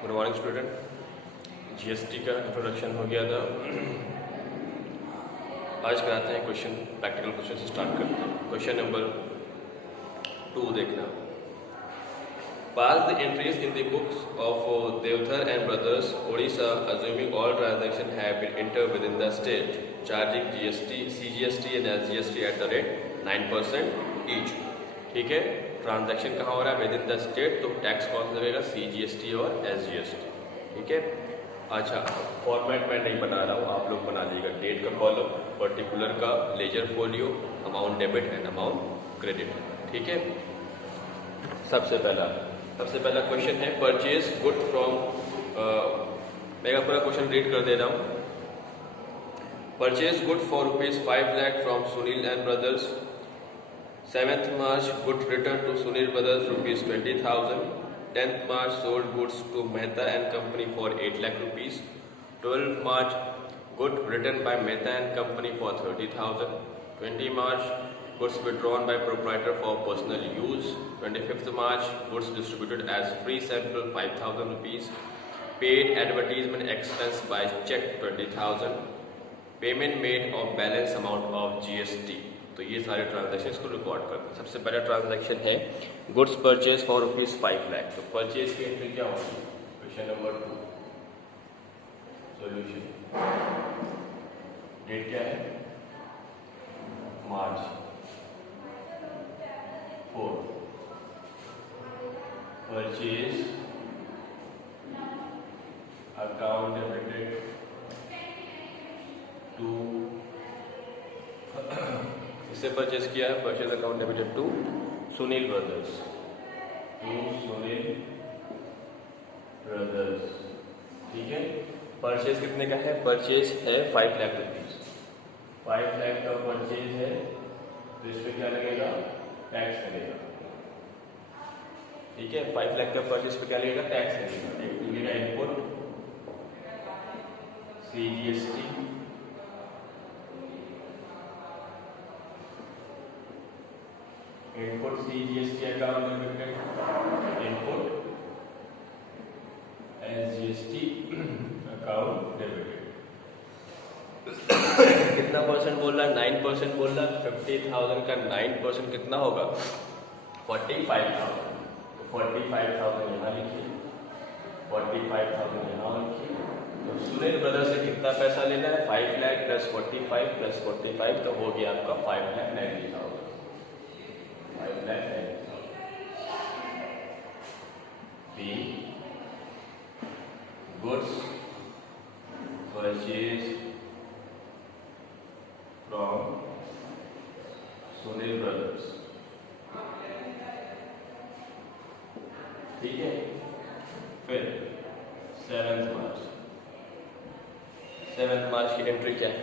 Good morning student. GST का introduction हो गया था। आज कराते हैं क्वेश्चन, प्रैक्टिकल क्वेश्चन से स्टार्ट करते हैं। क्वेश्चन नंबर 2 देखना। Pass the entries in the books of Deodhar and brothers Odisha assuming all transactions have been entered within the state charging GST, CGST and SGST at the rate 9% each। ठीक है, transaction कहाँ हो रहा है? With in the state, तो tax कौन सा लगेगा? CGST और SGST। ठीक है, अच्छा फॉर्मेट मैं नहीं बना रहा हूँ, आप लोग बना लीजिएगा। डेट का कॉलम, पर्टिकुलर का ledger folio, amount debit and amount credit. ठीक है, सबसे पहला क्वेश्चन है परचेज गुड फ्रॉम, मैं पूरा क्वेश्चन रीड कर दे रहा हूँ। Purchase good for ₹5 lakh from Sunil and brothers. 7th March good returned to Sunil Brothers ₹20,000. 10th March sold goods to Mehta and Company for 8 lakh rupees. 12th March good returned by Mehta and Company for 30,000. 20 March goods withdrawn by proprietor for personal use. 25th March goods distributed as free sample 5,000 rupees. Paid advertisement expense by check 20,000. Payment made of balance amount of GST। तो ये सारे transactions को record करते हैं। सबसे पहला transaction है goods purchase for ₹5 lakh। तो परचेज की एंट्री क्या होगी? Question number 2 solution. डेट क्या है? March 4। Purchase account debited to, इससे परचेज किया है। Purchase account debited to Sunil brothers, ठीक है। परचेज कितने का है? परचेज है 5 लाख रुपीज। 5 लाख का परचेज है, तो इस पे क्या लगेगा? टैक्स लगेगा। ठीक है, 5 लाख का परचेज पे क्या लगेगा? टैक्स लगेगा। Input CGST, input CGST account debited, input SGST account debited. कितना परसेंट बोल रहा है? 9% बोल रहा है। 50,000 का 9% कितना होगा? 45,000। 45,000 यहाँ लिखिए, 45,000 यहाँ लिखिए। तो सुनील ब्रदर्स से कितना पैसा लेना है? 5 लाख प्लस 45 प्लस 45, तो हो गया आपका 5,90,000। 5 lakh the goods purchased from Sunil Brothers। ठीक है, फिर 7th मार्च की एंट्री क्या है?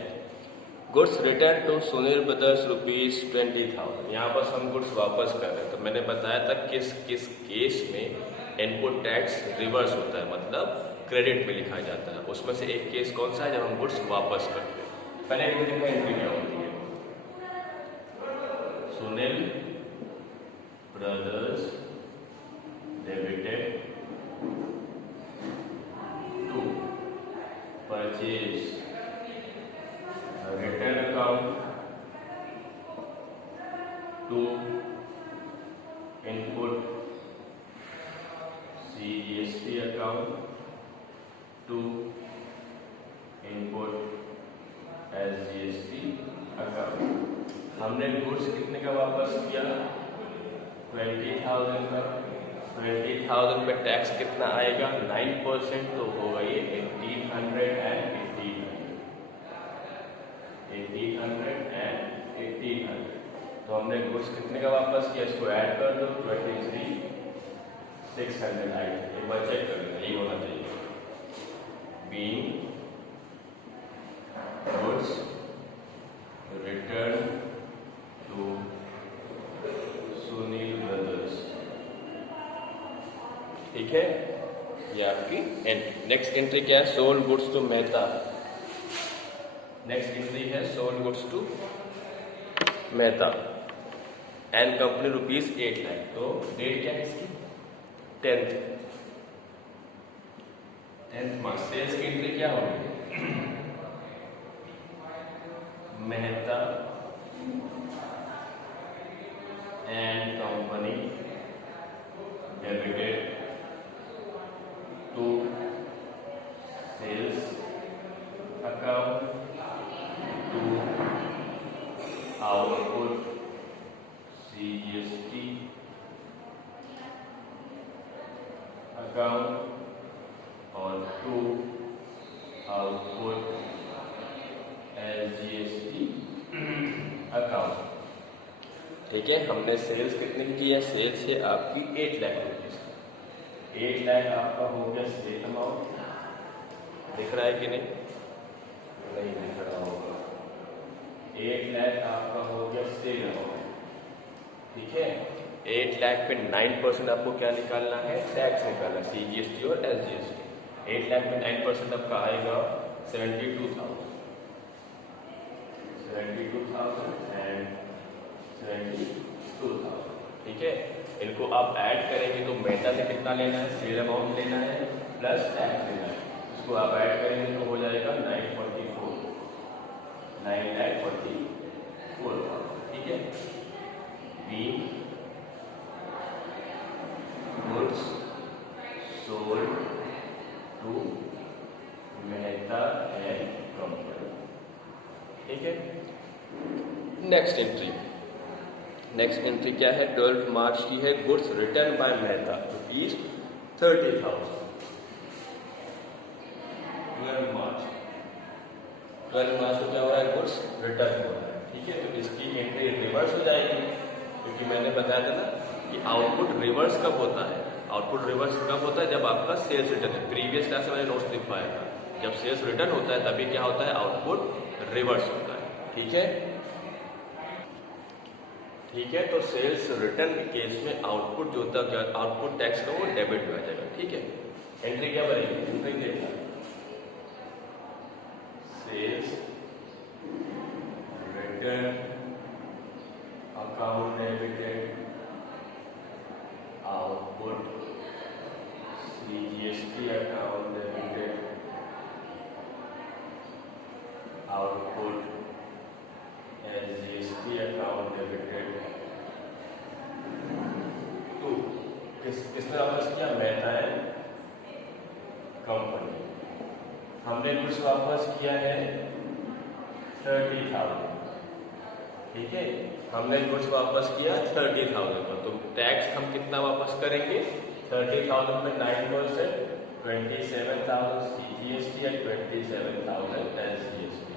Goods return to Sunil brothers ₹20,000। यहाँ पर हम गुड्स वापस कर रहे हैं। तो मैंने बताया था किस किस केस में इनपुट टैक्स रिवर्स होता है, मतलब क्रेडिट में लिखा जाता है। उसमें से एक केस कौन सा है? जब हम गुड्स वापस करते हैं। पहले एंट्री का एंट्री क्या होती है? Sunil brothers debited to purchase return account to input CGST account to input SGST account. हमने गुड्स कितने का वापस किया? 20,000 का। 20,000 पे टैक्स कितना आएगा? 9%, तो होगा ये 1,800 and 1,800। तो हमने गुड्स कितने का वापस किया? इसको ऐड कर दो, 23,600 आएगा। एक बार चेक कर लेना, यही होना चाहिए। Being goods return to Sunil brothers. ठीक है, ये आपकी एंट्री। नेक्स्ट एंट्री क्या है? Sold goods to Mehta. Next entry है sold goods to Mehta and company ₹8 lakh. तो डेट क्या है इसकी? 10th nth मंथ सेल्स की एंट्री क्या होगी? Mehta and company debited to sales account to output CGST account और टू आउटपुट SGST अकाउंट। ठीक है, हमने सेल्स कितने की है? सेल्स है आपकी 8 लाख रुपीज। 8 लाख आपका हो गया सेल अमाउंट। दिख रहा है कि नहीं? नहीं दिख रहा होगा। 8 लाख आपका हो गया सेल अमाउंट। ठीक है, 8 लाख पे 9% आपको क्या निकालना है? टैक्स निकालना, CGST और SGST। 8 लाख में 9% आपका आएगा 72,000 एंड 72,000। ठीक है, इनको आप ऐड करेंगे तो मेहता से कितना लेना है? सेल अमाउंट लेना है प्लस टैक्स लेना है। इसको आप ऐड करेंगे तो हो जाएगा 944,000। ठीक है, being goods sold to Mehta and company. ठीक है, नेक्स्ट एंट्री क्या है? 12 मार्च की है। Goods return by Mehta rupees 30,000। 12 March को क्या हो रहा है? गुड्स रिटर्न हो रहा है। ठीक है, तो इसकी एंट्री रिवर्स हो जाएगी, क्योंकि मैंने बताया था ना कि आउटपुट रिवर्स कब होता है? आउटपुट रिवर्स कब होता है? जब आपका सेल्स रिटर्न है। प्रीवियस क्लास में मैंने नोट्स लिखवाया था, जब सेल्स रिटर्न होता है तभी क्या होता है? आउटपुट रिवर्स होता है। ठीक है, तो सेल्स रिटर्न के केस में आउटपुट जो होता है, आउटपुट टैक्स का वो डेबिट में आ जाएगा। ठीक है, एंट्री क्या बनेगी? एंट्री देखना, sales return account debited output CGST account debited output SGST account debited to किसने वापस किया? Mehta and company. हमने कुछ वापस किया है 30,000। ठीक है, हमने कुछ वापस किया 30,000 का, तो टैक्स हम कितना वापस करेंगे? 30,000 में 9%, 27,000 CGST और 27,000 SGST।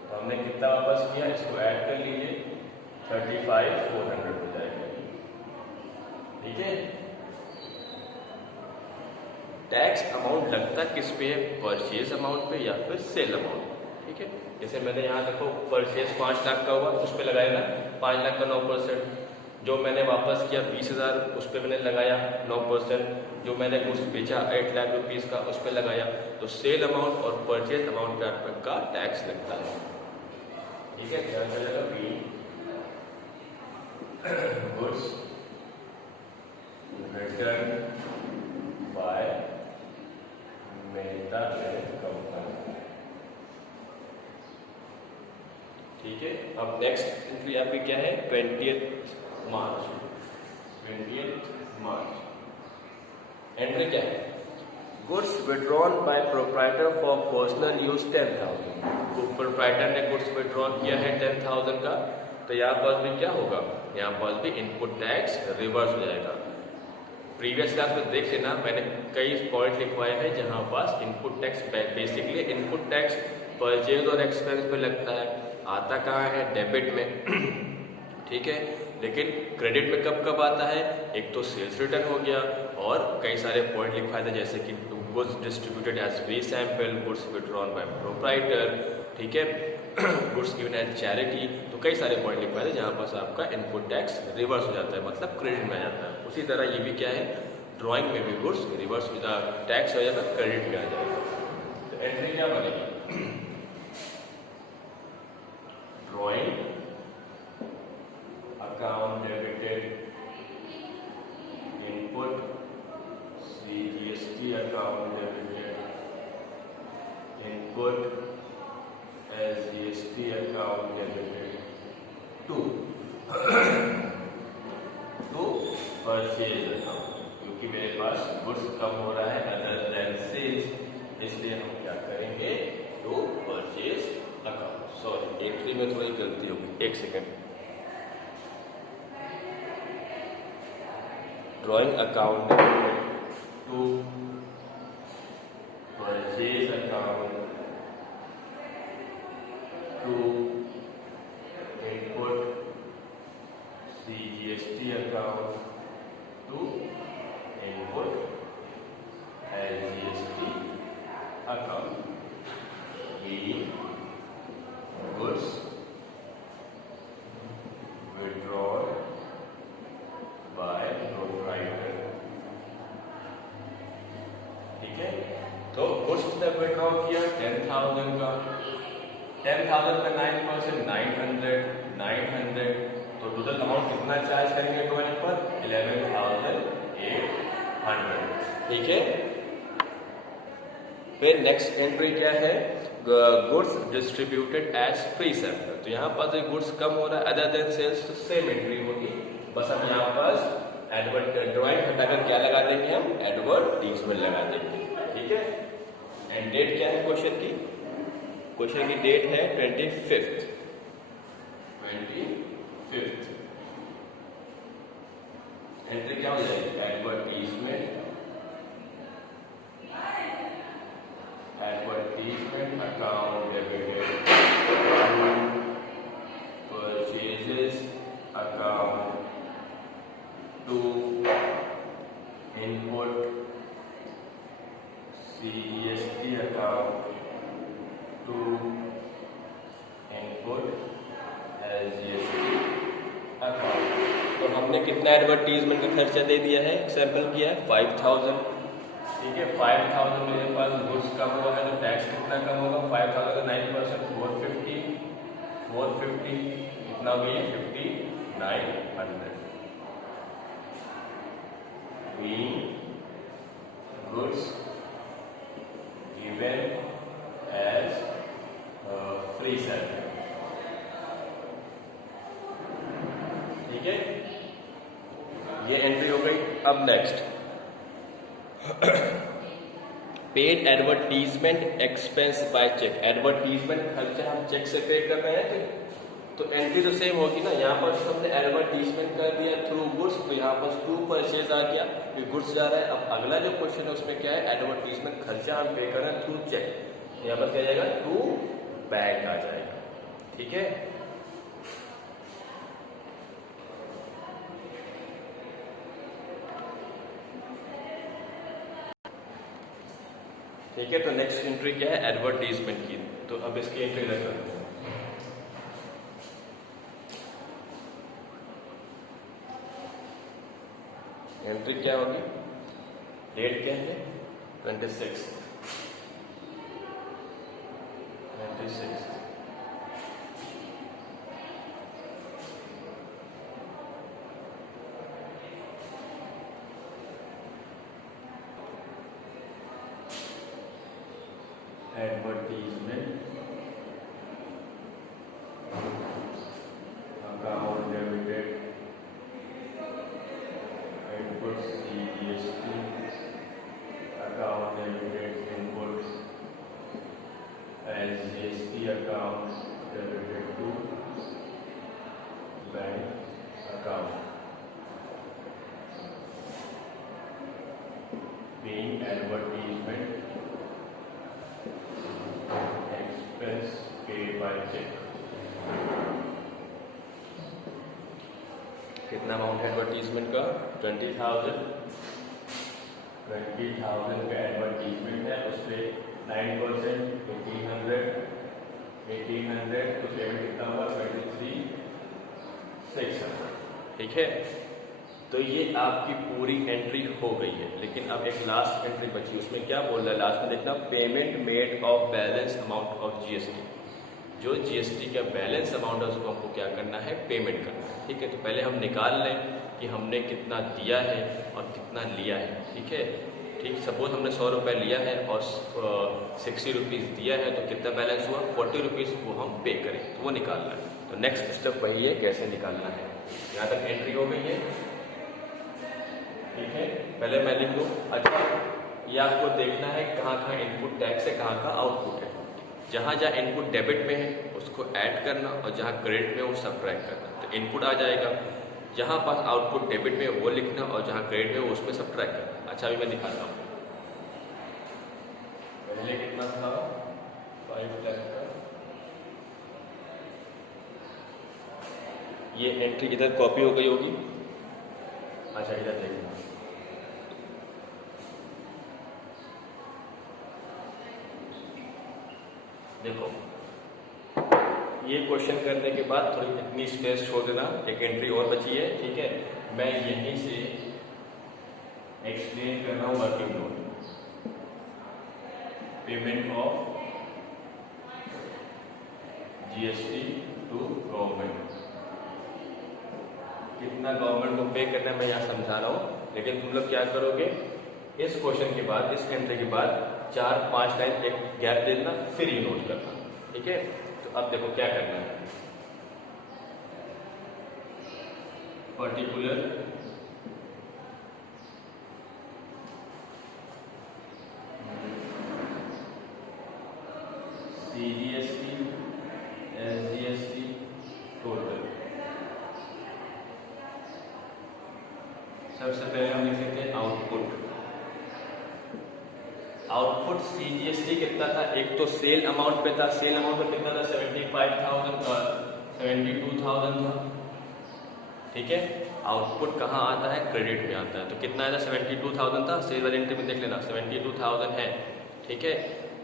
तो हमने कितना वापस किया? इसको ऐड कर लीजिए, 35,400 हो जाएगा। ठीक है, टैक्स अमाउंट लगता किस पे है? परचेज अमाउंट पे या फिर सेल अमाउंट। ठीक है, जैसे मैंने यहाँ देखो परचेज 5 लाख का हुआ, उस पर लगाएगा 5 लाख का 9%। जो मैंने वापस किया 20,000, उस पर मैंने लगाया 9%। जो मैंने कुछ बेचा 8 लाख रुपीज का, उस पर लगाया। तो सेल अमाउंट और परचेज अमाउंट का टैक्स लगता है। ठीक है, ध्यान रखिएगा। Goods return by Mehta and company. ठीक है, अब नेक्स्ट एंट्री आपकी क्या है? 20th मार्च। एंट्री क्या है? Goods withdrawn by proprietor for personal use 10,000। Proprietor ने गुड्स विड्रॉन किया है 10,000 का, तो यहाँ पास भी क्या होगा? यहाँ पास भी इनपुट टैक्स रिवर्स हो जाएगा। प्रीवियस क्लास में देख लेना, मैंने कई पॉइंट लिखवाए हैं जहाँ पास input tax, basically input tax purchase और एक्सपेंस पे लगता है। आता कहाँ है? डेबिट में। ठीक है, लेकिन क्रेडिट में कब कब आता है? एक तो सेल्स रिटर्न हो गया, और कई सारे पॉइंट लिखवाए थे जैसे कि goods distributed as free sample, goods withdrawn by proprietor. ठीक है, गुड्स गिवन एज चैरिटी। तो कई सारे पॉइंट लिखवाए थे जहाँ पास आपका इनपुट टैक्स रिवर्स हो जाता है, मतलब क्रेडिट में आ जाता है। उसी तरह ये भी क्या है? ड्राइंग में भी गुड्स रिवर्स टैक्स हो जाएगा, क्रेडिट में आ जाएगा। तो एंट्री क्या बनेगी? Drawing account debited input CGST account debited input SGST account debited to purchase account, क्योंकि मेरे पास गुड्स कम हो रहा है अदर देन सेल्स, इसलिए हम क्या करेंगे to purchase account. Sorry entry में थोड़ी गलती होगी, एक second. Drawing account to purchase account to input CGST account to input SGST account. B goods withdrawn by proprietor। ठीक है, तो गुड्स उसने विड्रॉ किया 10,000 का, 10,000 का 9% 900, तो टोटल अमाउंट कितना चार्ज करेंगे ड्रॉइंग पर 11,800। ठीक है, फिर नेक्स्ट एंट्री क्या है, goods distributed as free sample. तो यहाँ पर गुड्स कम हो रहा है अदर देन सेल्स, तो सेम एंट्री होगी, बस हम यहाँ पर ड्रॉइंग हटाकर क्या लगा देंगे, हम एडवर्टीजमेंट लगा देंगे। ठीक है, एंड डेट क्या है क्वेश्चन की, क्वेश्चन की डेट है 25th। एंट्री क्या हो जाएगी, advertisement account debited purchases account to input CGST account to input SGST account. तो हमने कितना एडवर्टीजमेंट का खर्चा दे दिया है, सैंपल किया है 5,000। ठीक है, 5,000 मेरे पास गुड्स कम हुआ है, तो टैक्स कितना कम होगा, 5,000 का 9% 450 कितना हो गया 5,900। Goods given as free sample. ठीक है, ये एंट्री हो गई। अब next paid advertisement expense by cheque. Advertisement खर्चा हम चेक से पे कर रहे हैं, तो एंट्री तो सेम होगी ना। यहाँ पर हमने एडवर्टीजमेंट कर दिया थ्रू गुड्स, तो यहाँ पर टू परचेज आ गया, ये गुड्स जा रहा है। अब अगला जो क्वेश्चन है उसमें क्या है, एडवर्टीजमेंट खर्चा हम पे कर रहे हैं थ्रू चेक, यहाँ पर क्या आ जाएगा टू बैंक आ जाएगा। ठीक है, ठीक है, तो नेक्स्ट एंट्री क्या है, एडवर्टीजमेंट की। तो अब इसकी एंट्री लगा, एंट्री क्या होगी, डेट क्या है 26। Advertisement account debited input CGST account debited input SGST account debited to bank account. being advertisement expense paid by check। कितना अमाउंट है एडवर्टीजमेंट का 20,000 का एडवर्टीजमेंट है, उस पर 9% 1800 तो पेमेंट कितना हुआ 23,600। ठीक है, तो ये आपकी पूरी एंट्री हो गई है। लेकिन अब एक लास्ट एंट्री बची, उसमें क्या बोल रहा है लास्ट में देखना, payment made of balance amount of GST। जो GST का बैलेंस अमाउंट है उसको हमको क्या करना है, पेमेंट करना है। ठीक है, तो पहले हम निकाल लें कि हमने कितना दिया है और कितना लिया है। ठीक है, ठीक, सपोज हमने 100 रुपये लिया है और 60 रुपीज़ दिया है, तो कितना बैलेंस हुआ, 40 रुपीज़ वो हम पे करें, तो वो निकालना है। तो नेक्स्ट स्टेप वही है, कैसे निकालना है। यहाँ तक एंट्री हो गई है, ठीक है। पहले मैं लिख लूँ। अच्छा, ये आपको देखना है कहाँ कहाँ इनपुट टैक्स है, कहाँ कहाँ आउटपुट है। जहाँ जहाँ इनपुट डेबिट में है उसको ऐड करना, और जहाँ क्रेडिट में वो सब्ट्रैक्ट करना। तो इनपुट आ जाएगा, जहाँ पास आउटपुट डेबिट में वो लिखना, और जहाँ क्रेडिट में वो उसमें सब्ट्रैक्ट करना। अच्छा, अभी मैं दिखाता हूँ। पहले कितना था, 5 लाख का। ये एंट्री इधर कॉपी हो गई होगी। अच्छा, इधर देखना, देखो ये क्वेश्चन करने के बाद थोड़ी इतनी स्पेस छोड़ देना, एक एंट्री और बची है, ठीक है। मैं यहीं से एक्सप्लेन कर रहा हूँ working note, payment of GST to government. कितना गवर्नमेंट को पे करना है मैं यहाँ समझा रहा हूँ, लेकिन तुम लोग क्या करोगे, इस क्वेश्चन के बाद, इस एंट्री के बाद 4-5 लाइन एक गैप देना, फिर ये नोट करना, ठीक है। तो अब देखो क्या करना है। Particular CGST, SGST, total. सबसे पहले हम लिख सकते हैं आउटपुट। आउटपुट सीजीएसटी कितना था, एक तो सेल अमाउंट पे था, सेल अमाउंट पे कितना था, 72,000 था, ठीक है। आउटपुट कहाँ आता है, क्रेडिट में आता है। तो कितना आया था, 72,000 था, सेल वाली एंट्री में देख लेना 72,000 है, ठीक है।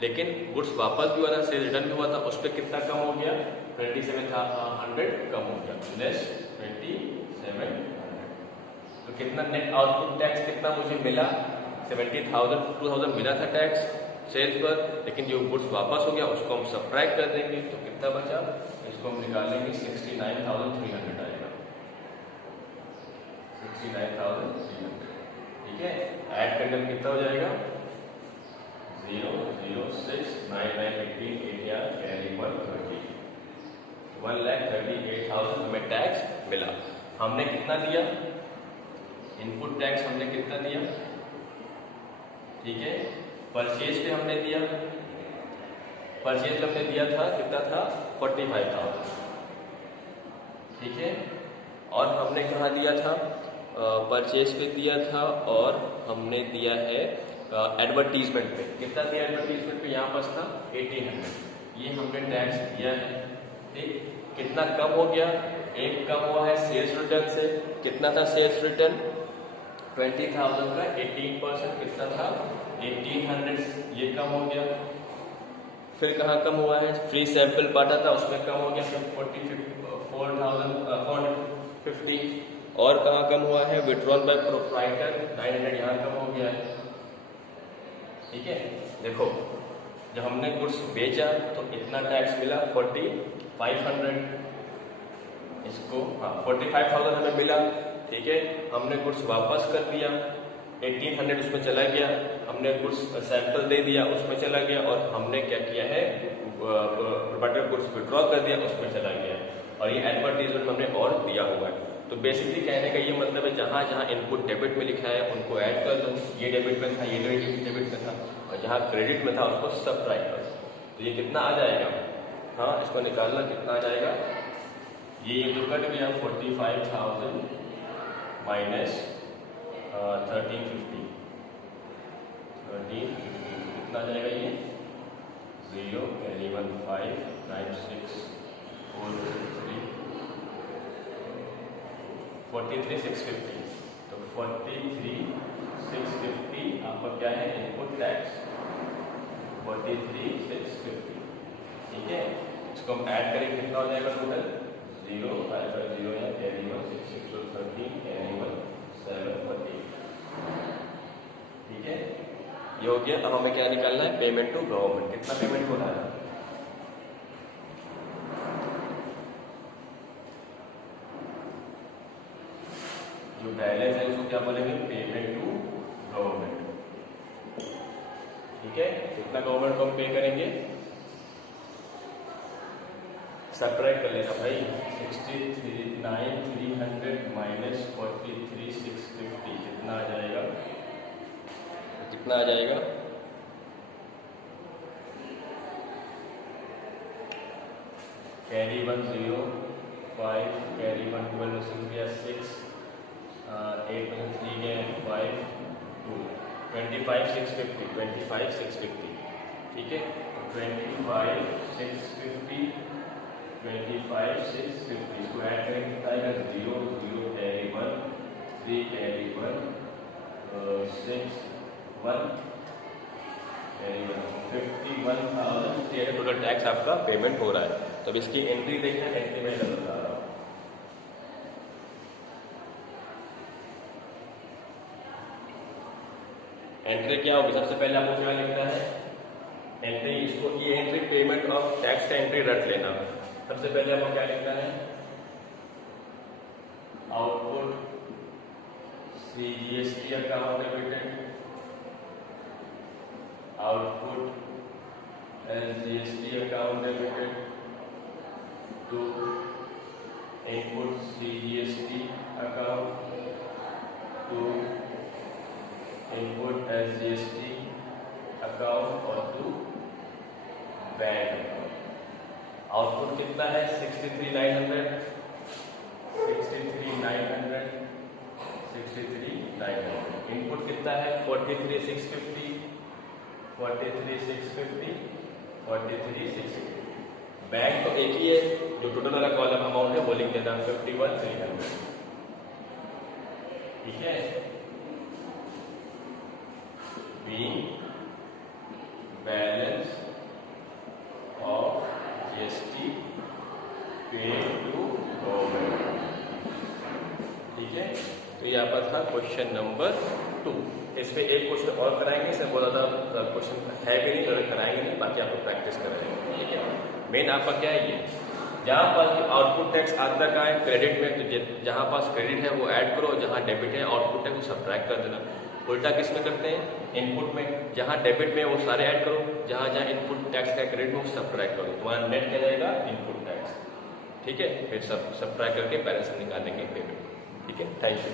लेकिन गुड्स वापस भी हुआ था, सेल रिटर्न भी हुआ था, उस पर कितना कम हो गया, 2700 कम हो गया, लेस 2700। तो कितना नेट आउटपुट टैक्स कितना मुझे मिला, 70,000 मिला था टैक्स सेल्स पर, लेकिन जो गुड्स वापस हो गया उसको हम सब्ट्रैक्ट कर देंगे, तो कितना बचा, इसको हम निकाल लेंगे, 69,300 आएगा, 69,300, ठीक है। ऐड करने में कितना हो जाएगा, 0, 0, 6, 9, 9, 18, 8, कैरी 130, 1,38,000 हमें टैक्स मिला। हमने कितना दिया, इनपुट टैक्स हमने कितना दिया, ठीक है। परचेज पे हमने दिया, परचेज हमने दिया था, कितना था, 45,000, ठीक है। और हमने कहाँ दिया था, परचेज पे दिया था, और हमने दिया है एडवर्टीजमेंट पे। कितना दिया एडवर्टीजमेंट पे, यहाँ पास था 1800, ये हमने टैक्स दिया है, ठीक। कितना कम हो गया, एक कम हुआ है सेल्स रिटर्न से, कितना था सेल्स रिटर्न, 20,000 का 18% कितना था, 1800, ये कम हो गया। फिर कहाँ कम हुआ है, फ्री सैंपल बांटा था उसमें कम हो गया, 4,450। और कहाँ कम हुआ है, विड्रॉल बाय प्रोप्राइटर 900, यहाँ कम हो गया है, ठीक है। देखो जब हमने गुड्स बेचा तो इतना टैक्स मिला 4,500, इसको 45,000 हमें मिला, ठीक है। हमने गुड्स वापस कर दिया, 1,800 उसमें चला गया, हमने गुड्स सैंपल दे दिया उसमें चला गया, और हमने क्या किया है, प्रोप्राइटर गुड्स विड्रॉ कर दिया उसमें चला गया, और ये एडवर्टीजमेंट हमने और दिया हुआ है। तो बेसिकली कहने का ये मतलब है, जहाँ जहाँ इनपुट डेबिट में लिखा है उनको ऐड कर दो, ये डेबिट में था, ये डेबिट में था, और जहाँ क्रेडिट में था उसको सब्ट्रैक्ट कर दो। तो ये कितना आ जाएगा, हाँ इसको निकालना, कितना आ जाएगा, ये तो कट गया, 45,000 माइनस 1350, कितना आ जाएगा ये, 0, कैरी 1, 5, 9, 6, 4, 3, 43,650। तो 43,650 आपका क्या है, इनपुट टैक्स 43,650, ठीक है। इसको हम ऐड करेंगे, कितना हो जाएगा टोटल, 0, 5, 5, 0 या कैरी 1, 6, 6, 13, कैरी 1, 7, 14, ठीक है। ये हो गया। अब हमें क्या निकालना है, पेमेंट टू गवर्नमेंट, कितना पेमेंट हो रहा है, जो बैलेंस है उसको क्या बोलेंगे, पेमेंट टू गवर्नमेंट, ठीक है, कितना गवर्नमेंट को हम पे करेंगे, सब्ट्रैक्ट कर लेना भाई, 63,300 माइनस 43,650 कितना आ जाएगा, कितना आ जाएगा, कैरी 1 0 5 कैरी 1 12 6 8 3 गए 5 2 25,650 25,650 ठीक है, तो 25,650 25,650 इसको ऐड करेंगे कितना आएगा, 0 0 कैरी 1 3 कैरी 1 6 1 51,000 ये टोटल टैक्स आपका पेमेंट हो रहा है। तो अब इसकी एंट्री देखना, एंट्री में बता रहा हूँ, एंट्री क्या होगी, सबसे पहले आपको क्या लिखना है, एंट्री, इसको ये एंट्री पेमेंट ऑफ टैक्स का एंट्री रट लेना। सबसे पहले आपको क्या लिखना है, output CGST account debited, output SGST account debited to input CGST account to input SGST account और टू बैंक अकाउंट। आउटपुट कितना है 63,900 63,900 63,900, इनपुट कितना है 43,650 43,650 43,650, बैंक तो एक ही है, जो टोटल वाला कॉलम अमाउंट है वो लिख देना 51,300, ठीक है, being balance of GST paid to government, ठीक है। तो ये आपका था क्वेश्चन नंबर 2। इसमें एक क्वेश्चन और कराएंगे, इसमें बहुत ज़्यादा क्वेश्चन है भी नहीं, तो कराएंगे नहीं, बाकी आपको प्रैक्टिस कराएंगे, ठीक है। मेन आपका क्या है, ये जहाँ पास आउटपुट टैक्स आता का है क्रेडिट में, तो जहाँ पास क्रेडिट है वो ऐड करो, जहाँ डेबिट है आउटपुट टैक्स वो सब्ट्रैक्ट कर देना। उल्टा किस में करते हैं, इनपुट में, जहाँ डेबिट में वो सारे ऐड करो, जहाँ जहाँ इनपुट टैक्स का क्रेडिट में वो सब्ट्रैक्ट करो, तुम्हारा नेट क्या जाएगा, इनपुट टैक्स, ठीक है। फिर सब्ट्रैक्ट करके बैलेंस निकालेंगे पेमेंट, ठीक है। Thank you.